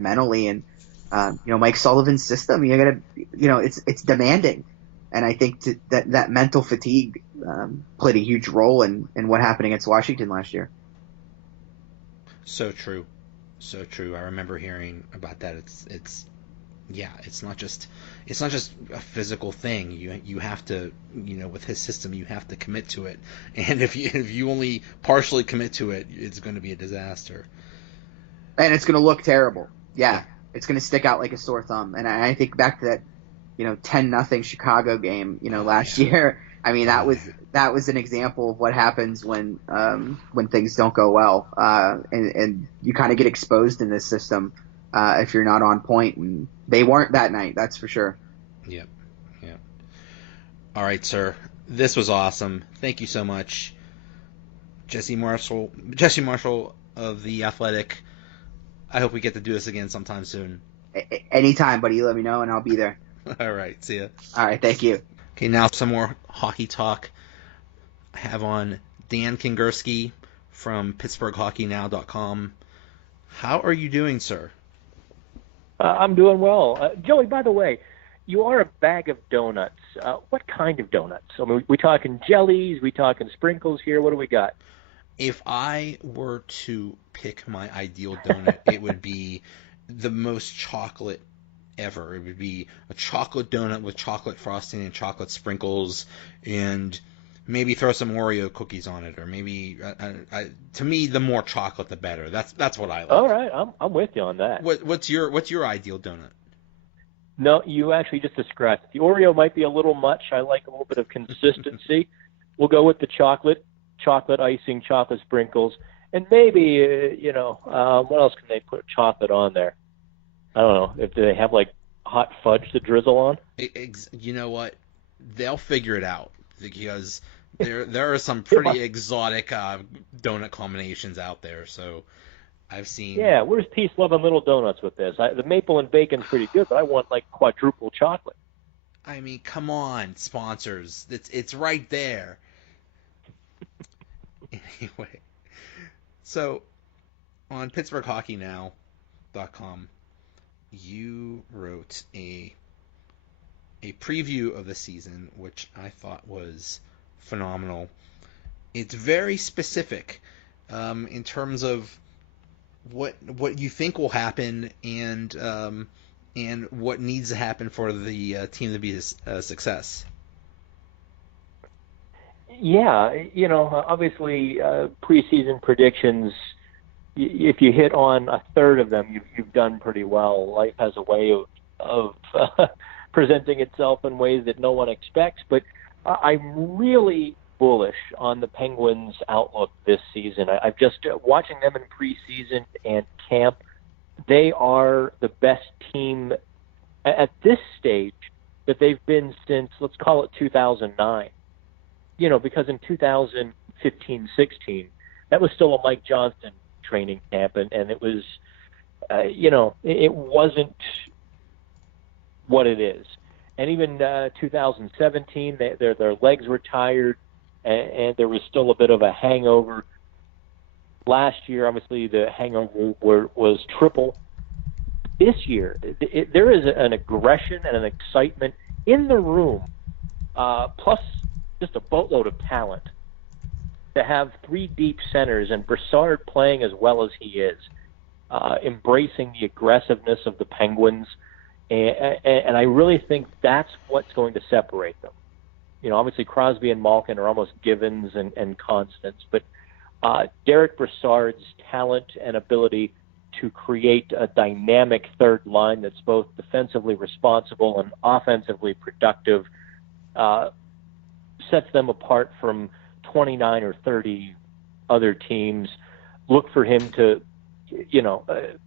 mentally. And Mike Sullivan's system, you gotta, it's demanding, and I think that mental fatigue played a huge role in what happened against Washington last year. So true, so true. I remember hearing about that. It's not just a physical thing. You have to, with his system, you have to commit to it. And if you only partially commit to it, it's going to be a disaster. And it's going to look terrible. Yeah. It's going to stick out like a sore thumb. And I think back to that, 10-0 Chicago game, last year. I mean, that was an example of what happens when things don't go well, and you kind of get exposed in this system if you're not on point. And they weren't that night, that's for sure. Yep. All right, sir. This was awesome. Thank you so much, Jessie Marshall of The Athletic. I hope we get to do this again sometime soon. Anytime, buddy. You let me know, and I'll be there. All right. See ya. All right. Thank you. Okay, now some more hockey talk. I have on Dan Kingerski from PittsburghHockeyNow.com. How are you doing, sir? I'm doing well. Joey, by the way, you are a bag of donuts. What kind of donuts? I mean, we talking jellies? We talking sprinkles here? What do we got? If I were to pick my ideal donut, it would be the most chocolate ever. It would be a chocolate donut with chocolate frosting and chocolate sprinkles, and maybe throw some Oreo cookies on it, or maybe to me, the more chocolate, the better. That's what I like. All right, I'm with you on that. What's your ideal donut? No, you actually just described it. The Oreo might be a little much. I like a little bit of consistency. We'll go with the chocolate icing, chocolate sprinkles, and maybe, what else can they put chocolate on there? I don't know. If they have, hot fudge to drizzle on? You know what? They'll figure it out, because there are some pretty exotic donut combinations out there, so I've seen... Yeah, where's Peace, Love, and Little Donuts with this? The maple and bacon's pretty good, but I want, quadruple chocolate. I mean, come on, sponsors. It's right there. Anyway, so on PittsburghHockeyNow.com, you wrote a preview of the season, which I thought was phenomenal. It's very specific in terms of what you think will happen and what needs to happen for the team to be a success. Yeah, obviously preseason predictions, if you hit on a third of them, you've done pretty well. Life has a way of presenting itself in ways that no one expects, but I'm really bullish on the Penguins' outlook this season. I've just watching them in preseason and camp. They are the best team at this stage that they've been since, let's call it 2009. Because in 2015-16, that was still a Mike Johnston training camp, and it was, it wasn't what it is. And even 2017, their legs were tired, and there was still a bit of a hangover. Last year, obviously, the hangover was triple. This year, there is an aggression and an excitement in the room, plus just a boatload of talent. To have three deep centers and Brassard playing as well as he is, embracing the aggressiveness of the Penguins, and I really think that's what's going to separate them. Obviously Crosby and Malkin are almost givens and constants, but Derek Brassard's talent and ability to create a dynamic third line that's both defensively responsible and offensively productive sets them apart from 29 or 30 other teams. Look for him to,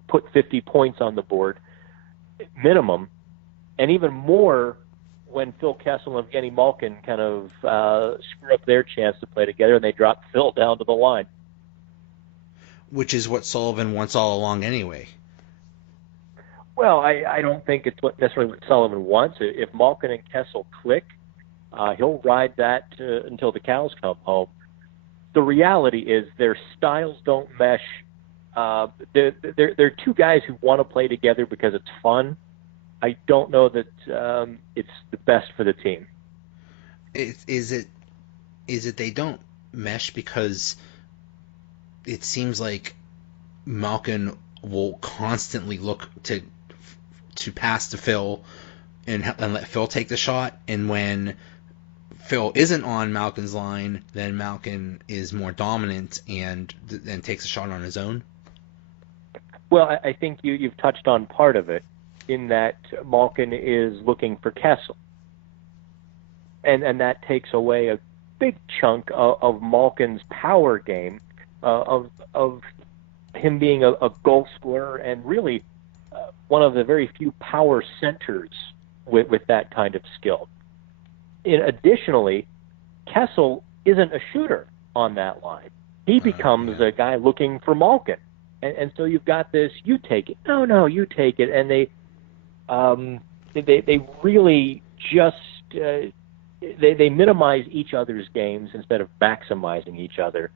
put 50 points on the board, minimum, and even more when Phil Kessel and Evgeny Malkin kind of screw up their chance to play together and they drop Phil down to the line. Which is what Sullivan wants all along anyway. Well, I don't think it's necessarily what Sullivan wants. If Malkin and Kessel click, he'll ride that until the cows come home. The reality is their styles don't mesh They're two guys who want to play together because it's fun. I don't know that it's the best for the team. Is it they don't mesh because it seems like Malkin will constantly look to pass to Phil and let Phil take the shot, and when Phil isn't on Malkin's line, then Malkin is more dominant and takes a shot on his own? Well, I think you've touched on part of it in that Malkin is looking for Kessel. And that takes away a big chunk of Malkin's power game, of him being a goal scorer and really one of the very few power centers with that kind of skill. Additionally, Kessel isn't a shooter on that line. He becomes a guy looking for Malkin. And so you've got this, you take it. No, you take it. And they really just they minimize each other's games instead of maximizing each other.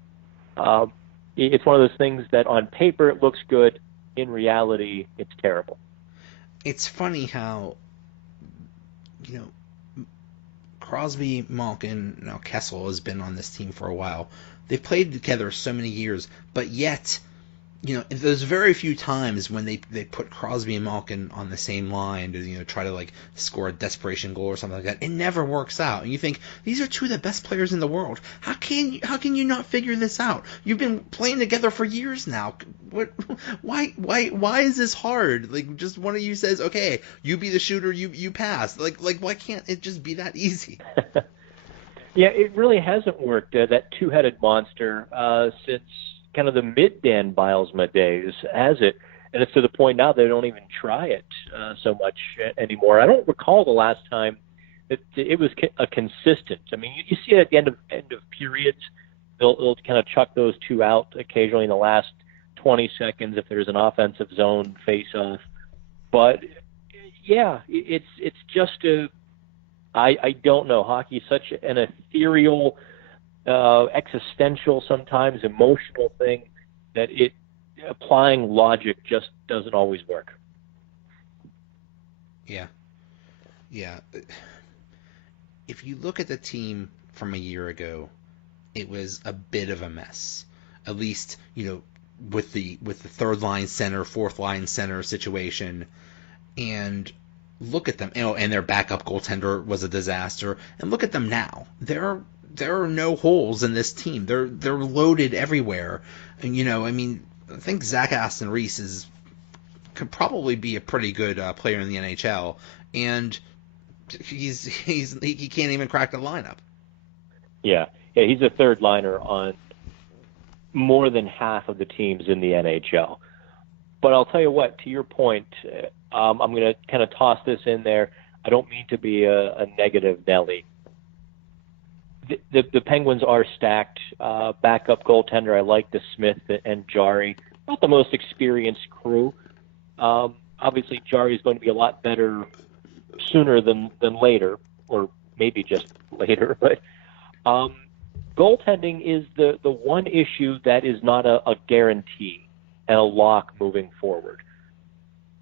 It's one of those things that on paper it looks good. In reality, it's terrible. It's funny how, Crosby, Malkin, now Kessel has been on this team for a while. They've played together so many years, but yet, there's very few times when they put Crosby and Malkin on the same line to, try to score a desperation goal or something like that. It never works out. And you think, these are two of the best players in the world. How can you not figure this out? You've been playing together for years now. Why is this hard? Just one of you says, okay, you be the shooter, you pass. Why can't it just be that easy? Yeah, it really hasn't worked, that two-headed monster, since kind of the mid-Dan Bilesma days, has it? And it's to the point now they don't even try it so much anymore. I don't recall the last time that it was a consistent. I mean, you see it at the end of periods. They'll kind of chuck those two out occasionally in the last 20 seconds if there's an offensive zone face-off. But, yeah, it's just I don't know. Hockey is such an ethereal, existential, sometimes emotional thing that applying logic just doesn't always work. Yeah. If you look at the team from a year ago, it was a bit of a mess. At least, with the third line center, fourth line center situation, and look at them. And their backup goaltender was a disaster. And look at them now. There are no holes in this team. They're loaded everywhere. And I think Zach Aston Reese could probably be a pretty good player in the NHL, and he can't even crack the lineup. Yeah, he's a third liner on more than half of the teams in the NHL. But I'll tell you what, to your point, I'm going to kind of toss this in there. I don't mean to be a negative Nelly. The Penguins are stacked. Backup goaltender, I like the Smith and Jari. Not the most experienced crew. Obviously, Jari is going to be a lot better sooner than later, or maybe just later. But goaltending is the one issue that is not a guarantee and a lock moving forward.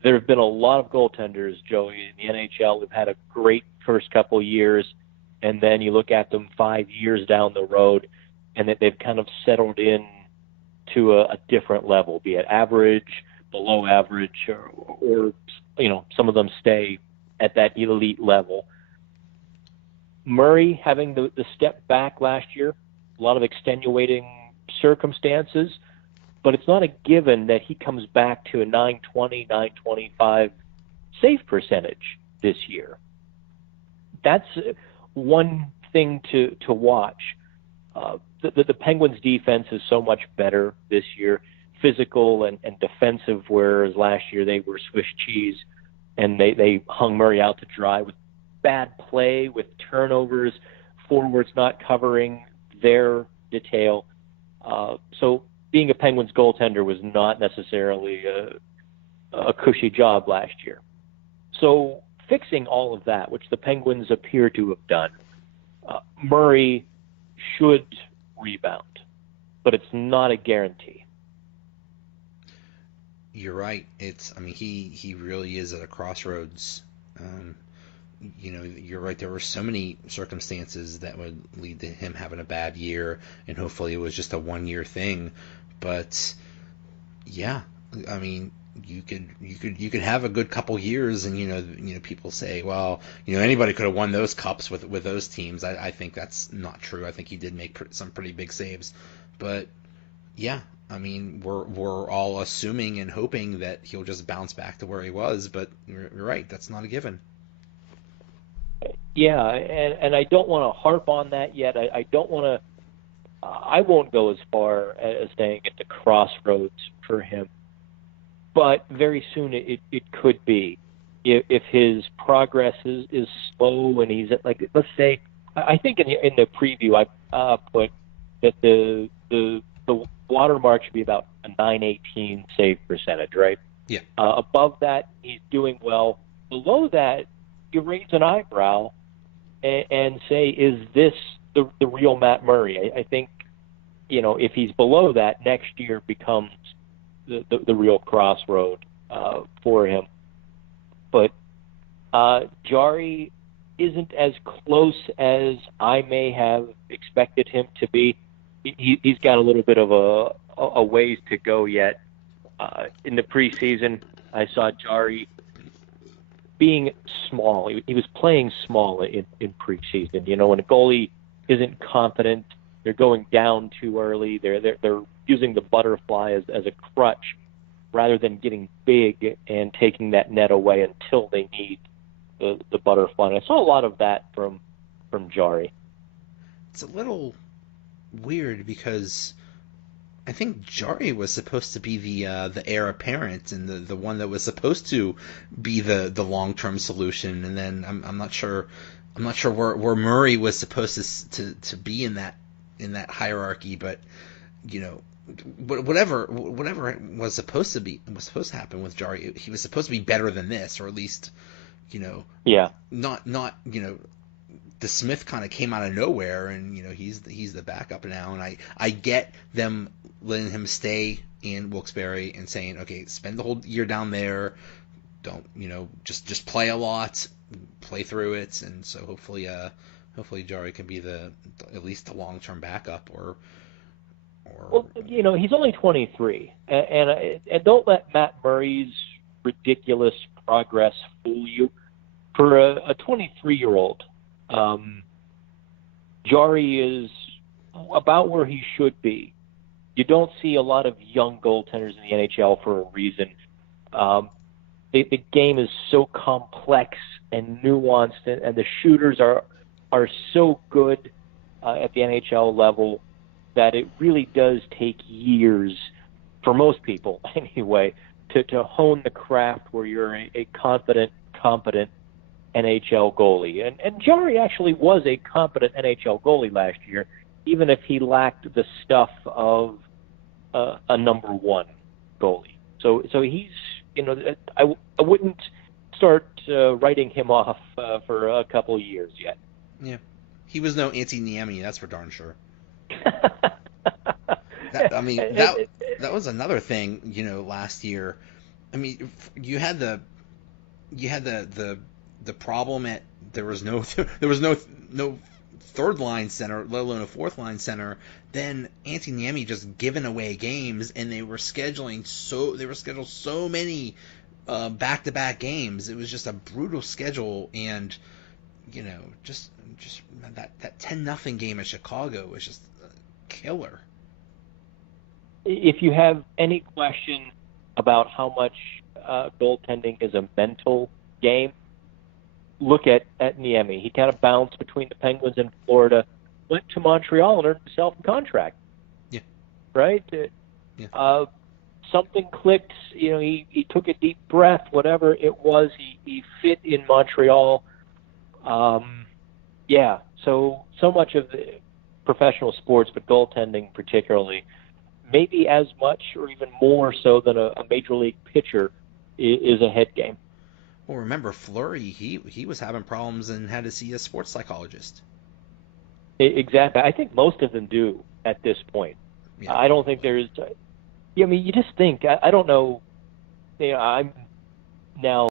There have been a lot of goaltenders, Joey, in the NHL who've had a great first couple years, and then you look at them 5 years down the road, and that they've kind of settled in to a different level, be it average, below average, or some of them stay at that elite level. Murray having the step back last year, a lot of extenuating circumstances, but it's not a given that he comes back to a 920, 925 save percentage this year. That's one thing to watch. The Penguins' defense is so much better this year, physical and defensive, whereas last year they were Swiss cheese, and they hung Murray out to dry with bad play, with turnovers, forwards not covering their detail. So being a Penguins goaltender was not necessarily a cushy job last year. So fixing all of that, which the Penguins appear to have done, Murray should rebound, but it's not a guarantee. you're right. He really is at a crossroads. You're right. There were so many circumstances that would lead to him having a bad year, and hopefully it was just a 1 year thing. But yeah, I mean, you could have a good couple years, and people say, well, anybody could have won those cups with those teams. I think that's not true. I think he did make some pretty big saves, but yeah, I mean, we're all assuming and hoping that he'll just bounce back to where he was, but you're right, that's not a given. Yeah, and I don't want to harp on that yet. I don't want to. I won't go as far as saying at the crossroads for him, but very soon it could be. If his progress is slow and he's at, like, let's say, I think in the preview I put that the watermark should be about a .918 save percentage, right? Yeah. Above that, he's doing well. Below that, you raise an eyebrow and say, is this the real Matt Murray? I think, if he's below that, next year becomes the real crossroad for him. But Jari isn't as close as I may have expected him to be. He's got a little bit of a ways to go yet. In the preseason, I saw Jari being small. He was playing small in preseason. When a goalie isn't confident, they're going down too early. They're using the butterfly as a crutch rather than getting big and taking that net away until they need the butterfly. And I saw a lot of that from Jari. It's a little weird because I think Jari was supposed to be the heir apparent and the one that was supposed to be the long-term solution, and then I'm not sure where Murray was supposed to be in that hierarchy, but whatever was supposed to happen with Jari, he was supposed to be better than this, or at least not the Smith kind of came out of nowhere, and he's the backup now, and I get them letting him stay in Wilkes-Barre and saying, okay, spend the whole year down there, don't just play a lot, play through it, and so hopefully Jari can be at least the long-term backup, or well, he's only 23, and don't let Matt Murray's ridiculous progress fool you. For a 23-year-old, Jari is about where he should be. You don't see a lot of young goaltenders in the NHL for a reason. The game is so complex and nuanced, and the shooters are so good at the NHL level that it really does take years, for most people anyway, to hone the craft where you're a confident, competent NHL goalie. And Jari actually was a competent NHL goalie last year, even if he lacked the stuff of a number one goalie. So he's, I wouldn't start writing him off for a couple of years yet. Yeah. He was no Antti Niemi, that's for darn sure. That was another thing, last year. I mean, you had the problem at there was no third line center, let alone a fourth line center. Then Antti Niemi just giving away games, and they were scheduled so many back-to-back games. It was just a brutal schedule, and just that 10-0 game at Chicago was just a killer. If you have any question about how much goaltending is a mental game, look at Niemi. He kind of bounced between the Penguins and Florida, went to Montreal and earned himself a contract. Yeah. Right? Yeah. Something clicked. He took a deep breath, whatever it was. He fit in Montreal. So much of the professional sports, but goaltending particularly, maybe as much or even more so than a major league pitcher, is a head game. Well, remember Fleury, he was having problems and had to see a sports psychologist. Exactly. I think most of them do at this point. Yeah. I don't think there's. You just think. I don't know I'm now